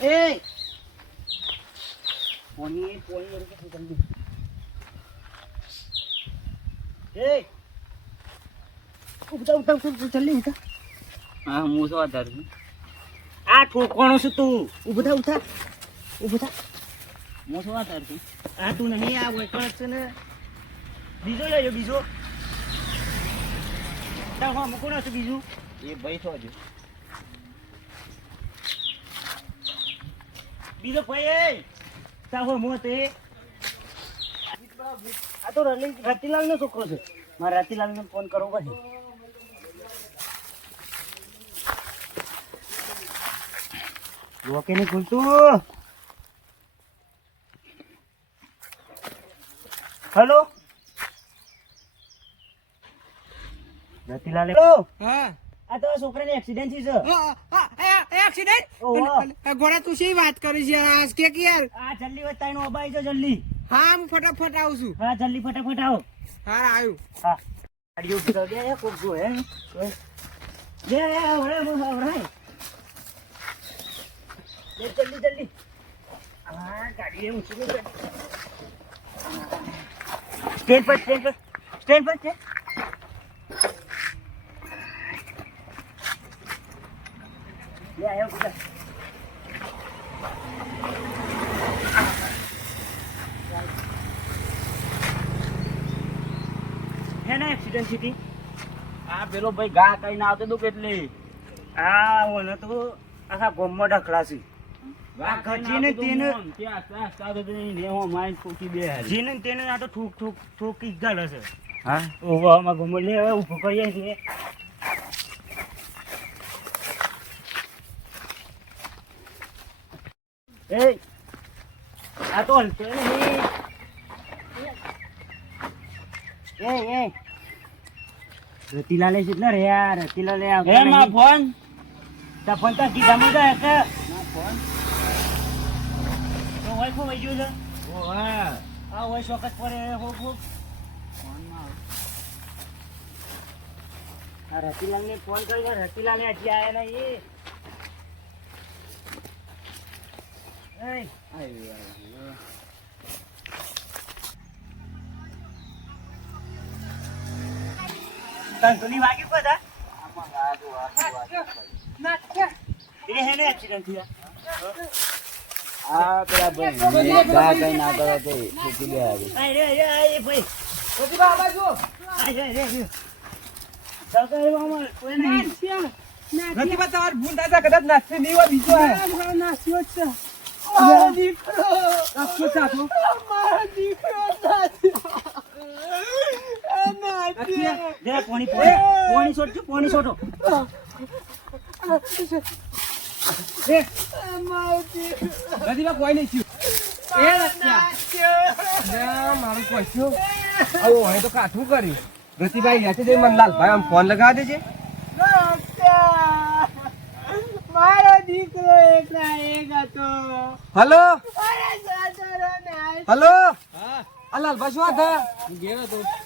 એ પોણી જલ્દી એ ઉઠા જલ્દી ઉઠા. હા હું શું વાત કરું? આ ઠોકવાનો છે તું. ઉભા થા હું શું વાત કરું? આ તું નહીં આ વૈકળ છે ને બીજો લેજો બીજો. હા મૂકો છે બીજું એ ભાઈ છો હજુ બીજો ભાઈ તાહો મોતે. આ તો રતિલાલ નો છોકરો છે. મારે રતિલાલ ને ફોન કરવો પડે. રોકે નહીં ખુલતું. હેલો રતિલાલ. હા આ તો છોકરાને એક્સિડન્ટ થઈ છે. એક્સિડન્ટ ઓહો. ગોળા તું શી વાત કરી છે આજ કે યાર. આ જલ્દી વતાઈ નો અબાઈ જો જલ્દી. હા હું ફટાફટ આવું છું. હા જલ્દી ફટાફટ આવો. હા આવ્યું. હા ગાડીઓ ઉભી કરી દે. કોક જો હે લે હવળે હવળે લે જલ્દી જલ્દી. હા ગાડી ઊંચી લે. સ્ટેન્ડ પર સ્ટેન્ડ પર સ્ટેન્ડ પર છે. લે આયો કુડા. હેના એક્સિડન્ટ થયું? આ પેલો ભાઈ ગા કઈ ના આવતો તું કેટલી આ ઓને તો આખા ગોમમાં ઢકલાસી. આ ગજીને તેને જીને તેને આ તો ઠોકી જ ગાલે છે. હા ઓહો આમાં ગોમો લે હવે ઊભો કરીએ છીએ. એ આ તો હલતો નહીં. એ રતિલાલે કેટલા રે યાર. રતિલાલે હે માં ફોન તા ફોન તા કીધા મજા કે ફોન તો હોય કો વઈ ગયો છે. ઓ હા આ હોય શોકત પડે હો હો. આ રતિલાલને ફોન કર્યો. રતિલાલે હજી આયા નહીં. એ તંતુની વાગ્યું બધા. એ હેને એક્સિડન્ટ થયા. આ પેલા ભાઈ ગા કઈ ના આવતો તે છૂટી ગયા હવે. આ રે ભાઈ પ્રતિભા આ બાજુ. આ રે સરકારી મામા કોઈ નહીં. પ્રતિભા તાર ભૂલ થાય કદાચ નાસ્તે નહીં હોય બીજો હે. નાસ્યો છે. મારો દીકરો. નાસ્યો છે તો. મારો દીકરો નાસ્યો. લે પોણી છોડજો પોણી છોડો. પ્રતિભા કોઈ નહીં થયું. એ નાસ્યો. મારું પૈસો આવો હોય તો કાઠું કર્યું. રતિભાઈ યાચે દે મનલાલભાઈ આમ ફોન લગાવી દેજે. મારો દીકરો એક ના એક હતો. હલો હલો આ લાલભાઈ શું વાત હે?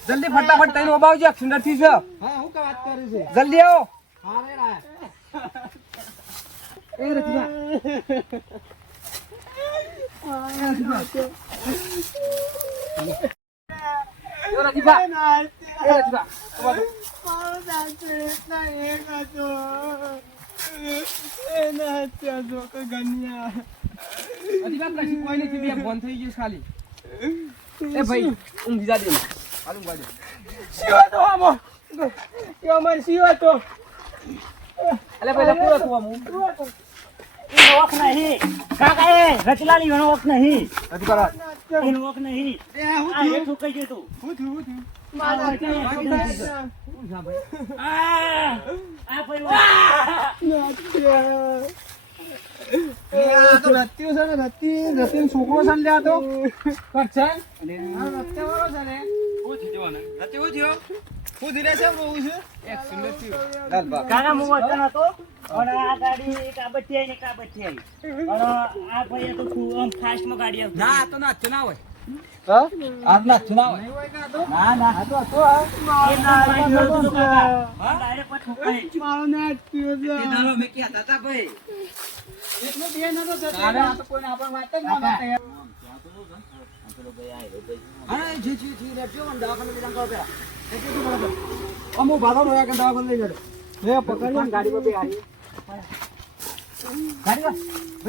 જલ્દી ફટાફટ તઈને ઉભાવજો. એક્સિડન્ટ થી છે. હા હું કા વાત કરું છું. જલ્દી આવો. હા રે રા. એ રતિભા ખાલી એ ભાઈ ઊંઘી જા દે. હાલું બાજુ શિવા તો આમો યો મર શિવા તો અલે પેલા પૂરો તો આમો એનો વખ નહીં કાકા. એ રતિલાલી એનો વખ નહીં. અધી કરા એનો વખ નહીં. આ એ શું કહી દે તું. હું થયું આ ભાઈ છોકરો છે ને તો કાકા હું વતન હતો અને આ ગાડી કાબચી આવી ને કાબચી આવી અને આ ભાઈ તો આમ ફાસ્ટ માં ગાડી આવતી. ના તો ના ના હોય. આજ ના ચુનાવ ના ના આ તો હતો એ ના ભાઈ તો કાકા ડાયરેક્ટ પર ઠોકાઈ. મારો ના થયો છે. તે દારો મે ક્યાં હતા ભાઈ એકનો બે નતો જતો આ તો કોઈને આપણને વાત જ ના કરતા યાર હા જી રેજો આમ દવાખાને લઈ જાવ પેલા અમુ ભાગો રોયા કે દવાખાને લઈ જાવ લે પકડ લે ગાડી પર બે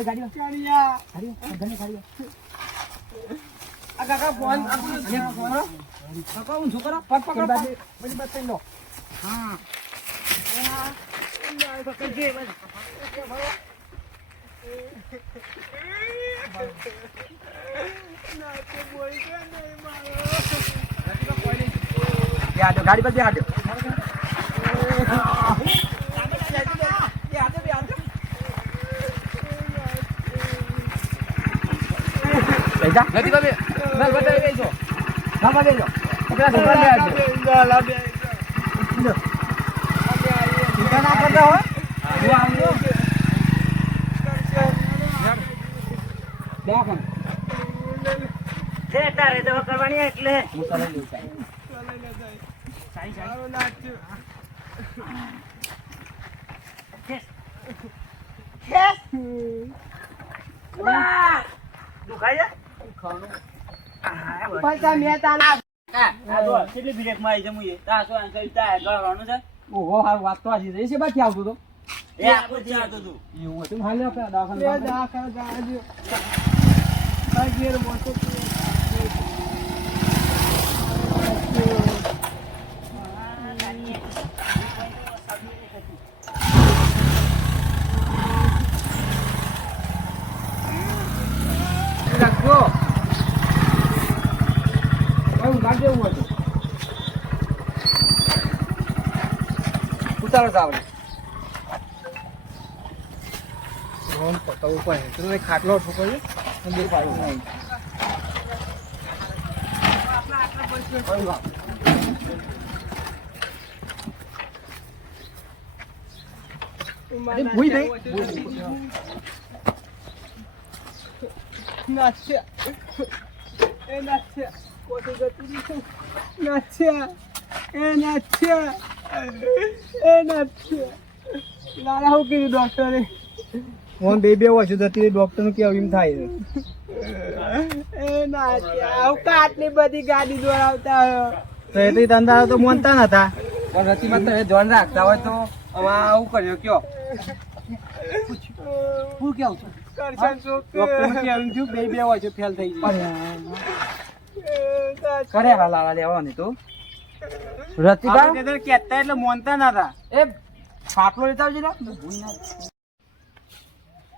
ગાડી આ કાકા ફોન કાકા હું છોકરા પગ પકડો બધી બસ થઈ લો હા પકડજે બસ ગાડી પર બે હાડો નથી બાબે નલ બતાવી દેજો ના બાબે જો પેલા છોકરા લે આવજો ના બે ચિંતા ના કરતા હો હું આવજો દેખો છે તારે દવા કરવાની એટલે હું ચાલે લઉં સાઈ સારો લાગજો દુખાય પૈસા મે તાના આ જો કેટલી બ્રેક મારી છે મુએ તાસો આન્સર તા ગળવાનું છે ઓહો હાર વાત તો આજી રહી છે બાકી આવતો તો એ આપો ત્યાં તો તું એવું હતું હાલ આપણે દવાખાને જાજો આ ગેર મોટો રાખજો લાગે એવું હતું ઉતારો સાવડે રોન પતાવું પડે તમે ખાટલો ઠોકરી દેખાડું નહીં ભૂઈ નહીં નાચ્યા એ નાચ્યા કોટી ગતું નાચ્યા એ નાચ્યા લાલા હું કીધું ડોક્ટરે હું બે વર્ષ જતી ડોક્ટર નું કેવું એમ થાય છે એ નાચ્યા હું આટલી બધી ગાડી દોડાવતા તો એ તો ધંધા તો મોનતા નતા પણ રતિમાં તમે ધ્યાન રાખતા હોય તો હવે આવું કર્યો કયો હું કેવું છું બે વર્ષ ફેલ થઈ ગઈ કરે હાલા લેવાની તો રતિબા કેતા એટલે મોનતા ના હતા એ ફાટલો લેતા આવજે ને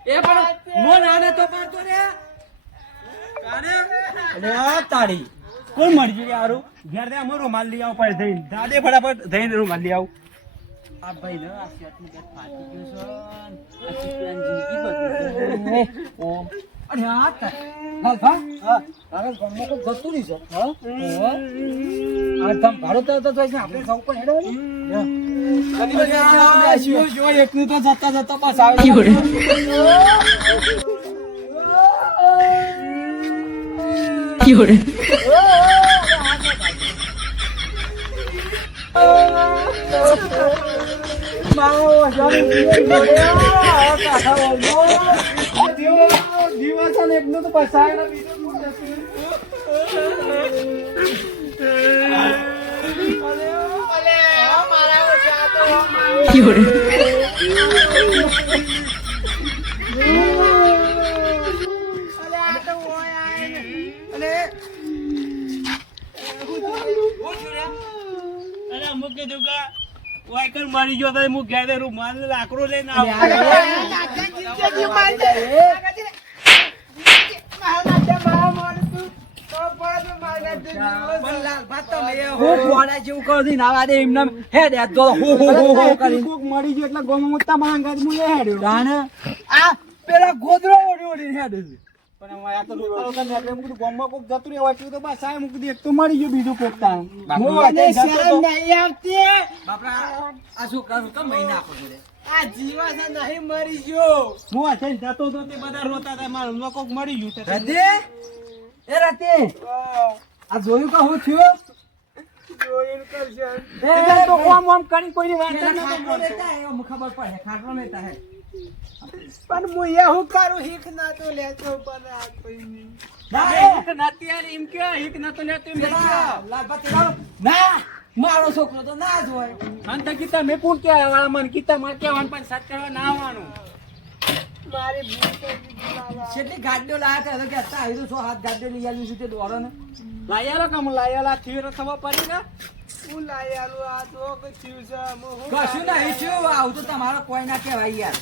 એ પણ મોન આને તો પાડતો રે કાને અરે તારી કોઈ મરજી યારું ઘેર દે અમારો રૂમાલ લઈ આવ પડે થઈને દાદે ફટાફટ થઈને રૂમાલ લઈ આવ આ ભાઈ ને આ શર્ટની બેટ ફાટી ગયો છે આ ચિકન જિંદગી બદલી ઓ અરે આ હાલ હા હવે ગમો તો જતું નહીં છે હા આ તમ ભાડો તો થાય આપણે સૌ પણ હેડો કદી બધી જો એકનું તો જતા જતા પાસ આવે દિવસ એકનું તો પસાય મારી ગયો તો હું ઘેર રૂમાલ લાકડો લઈને મળી ગયો એટલે ગોમતા માંગા પેલા ગોદરો ઓડી ઓડી હેડ ગોમમાં કોક જતું રહેવા તો બસ આ મૂકી એક તો મળી ગયું બીજું કોક આ શું કરું તો મહિના આ જીવા છે નહીં મરી ગયો હું આ જતો તો તે બધા રોતા હતા મારું કોક મળી ગયું રાતે એ રાતે આ જોયું કે હું થયો જોયું કરશે એ તો ઓમ ઓમ કરી કોઈની વાત ન લેતા હે ખબર પડે ખાટલો લેતા હે પણ હું એ હું કરું હીક ના તો લેતો પણ આ કોઈ નહીં. ના, હિક નથી આલી એમ કે હિક નતો લેતો એમ નહીં ના, કે. લાલબા તેડાળો. ના, મારો છોકરો તો ના જ હોય. મને તો કીધા મેં કોણ કે વાળા મને કીધા મારે કહેવાનું પણ સાત કરવા ના આવવાનું. મારી ભૂલ થઈ ગઈ લાલા. કેટલી ગાડીઓ લાયા હતા, તો કે અત્યારે આવી તો 100 ગાડીઓ લઈ આવ્યું છું તે દોરો ને. લાયાલો કે હું લાયાલા થયો ખબર પડી ને. હું લાઈ આલું આ તો કે થયું છે હું હું કશું નહીં થયું, આવું તો તમારો કોઈ ના કહેવાય યાર.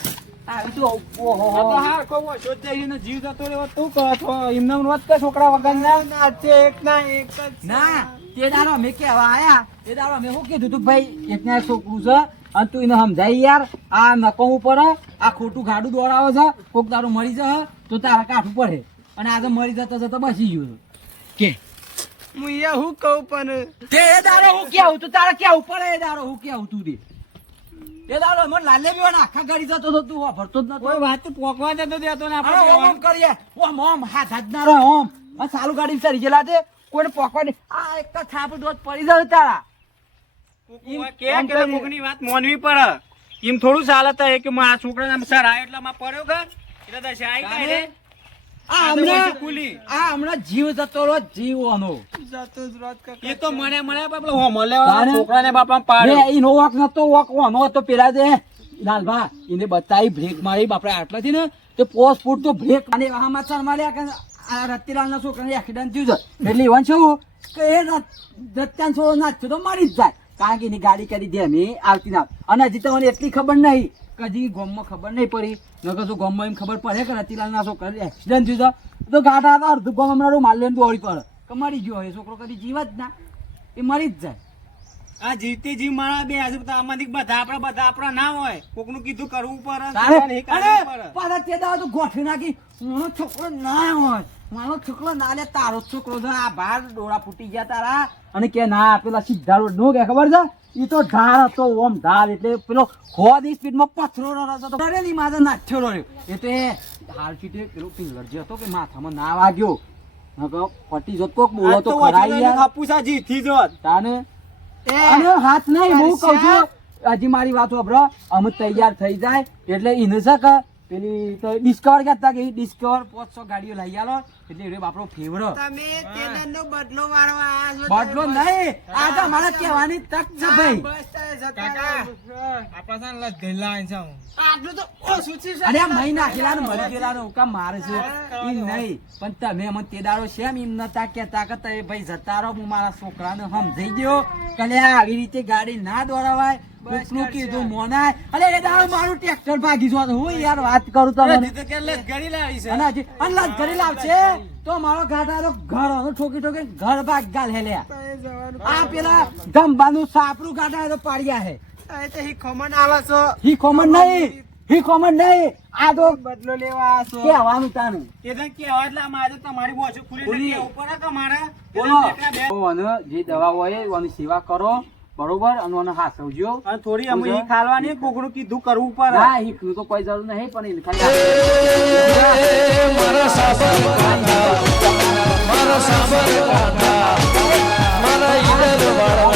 આવી તો ઓહો. આ તો હા કહું શોધ જઈને જીવ જતો રહ્યો તું કહો છો એમને વાત કે છોકરા વગર ના. ના છે એક ના એક જ છે. ના, તે દાડો અમે કહેવા આયા, તે દાડો અમે શું કીધું તું ભાઈ એકના એક છોકરું છે અને તું એને સમજાય યાર, આ નકોમ ઉપર આ ખોટું ગાડું દોડાવે છે, કોક દાડો મરી જશે તો તારા કાઠું પડે અને આજે મરી જતો જતો બચી ગયો કે હું એ હું કહું પણ તે દાડો હું કેવું તું તારે કેવું પડે, એ દાડો હું કેવું તું તે એ દાડો મને લાલે બી આખા ગાડી જતો હતો તું વાપરતો જ નતો. કોઈ વાત પોકવા જતો દેતો ને અરે આપણે ઓમ કરીએ ઓમ હાથ હાથ ના રહો ઓમ આ સાલું ગાડી વિચારી ગયેલા તે કોઈને પોકવા નહીં, આ એક તો થાપ દોત પડી જાય તારા. કે કોકની વાત માનવી પડે એમ થોડું ચાલે તો કે આ છોકરા સર આ એટલે માં પડ્યો કે એટલે તો શાય કાઈ રે આ આ તો હમણાં પછી કુલી. આ હમણાં જીવ જતો રહ્યો જીવ ઓનો. જતો જ રોજ કાકા. એ તો મને બાપા હો મળે તારે? છોકરાને બાપા બે પાડ્યો ઈનો વોક નતો વોક ઓનો હતો પેલા દે લાલભા એને બતાવી બ્રેક મારી બાપડે આટલાથી ને તો પોસ ફૂટ તો બ્રેક અને આમાં ચાલ માર્યા કે આ રતિલાલના છોકરાને એક્સિડન્ટ થયું છે એટલે ઈવન શું કે એ રત્યાન છોડો નાચતો તો મરી જ જાય કારણ કે એની ગાડી કરી દે અમે આવતી ના અને હજી તમને એટલી ખબર નહીં કે હજી ગામમાં ખબર નહીં પડી નકર શું ગામમાં એમ ખબર પડે કે રતિલાલના છોકરાને એક્સિડન્ટ થયું છે તો ગાડા હતા અડધું ગામ હમણાં માલ લઈને દોડી પડે કે મરી ગયો એ છોકરો કદી જીવ જ ના એ મરી જ જાય. આ જીવતી જીવ મારા બે હજુ તો આમાંથી બધા આપણા ના હોય કોકનું કીધું કરવું પડે તારે છોકરાને એ કરવું અરે પડે. પાછા તે દાડો તો ગોઠવી નાખી મારો છોકરો ના હોય મારો છોકરો ના લે તારો જ છોકરો છે આ બાર ડોળા ફૂટી ગયા તારા અને કે ના પેલા સીધા રોડ નો કે ખબર છે ઈ તો ઢાળ હતો ઓમ ઢાળ એટલે પેલો ખોદી સ્પીડમાં પથરો રડતો હતો અરે ની માથે નાઠ્યો રહ્યો એ તો એ ઢાળ ચીટે પેલો પિંગર જે હતો કે માથામાં ના વાગ્યો નકર પટી જોત કોક બોલો આ તો તો ખરા વચોને યાર હાપુસા જીવતી જોત. તાને અને હાથ નહીં હું કહું છું હજી મારી વાત વાપરો અમે તૈયાર થઈ જાય એટલે એને છે કે પેલી તો ડિસ્કવર કહેતા કે ડિસ્કવર 500 ગાડીઓ લઈ આલો એટલે એ આપણો ફેવરેટ તમે તેનો બદલો વાળવા આયા છો. બદલો નહીં આ તો મારા કહેવાની તક છે ભાઈ. બસ તારે જતા રહો. આટલું તો ઓછું છે અરે આ મહી નાખેલા ને મરી ગયેલા કામ મારે છે ઈ નહીં પણ તમે અમને તે દાડો શેમ એમ નતા કહેતા કે તમે ભાઈ જતા રહો હું મારા છોકરાને સમજાઈ ગયો કે લે આવી રીતે ગાડી ના દોડાવાય કોકનું કીધું મોનાય અરે એ દાડો મારું ટ્રેક્ટર ભાગી જોત હું યાર વાત કરું તમને હજી તો કે લશ્કરી લાવી છે. અને હજી અનલાજ કરી લાવશે તો મારો ઘાટા તો ઘર ઠોકી ઠોકી ઘર ભાગ ગાલ હેલ્યા જવાનું. આ પેલા ગંબાનું સાપરું ઘાટા તો પાડ્યા હે આ તો હી ખમણ આલો છો. હી કોમન નહીં આ તો બદલો લેવા આયા છો. કહેવાનું તાનું એ તો કહેવાય એટલે આમાં આજે તમારી બોછું ખુલી ખુલી. નથી ઉપર કે મારા બોલો અને જે દવા હોય એની સેવા કરો બરોબર અને એને હાસવજો અને થોડી અમે ઈ ખાલવાની કોકનું કીધું કરવું પડે. ના હીકનું તો કોઈ જરૂર નહીં પણ એને ખાલી મારા સાબર કાંઠા મારા ઈડર વાળા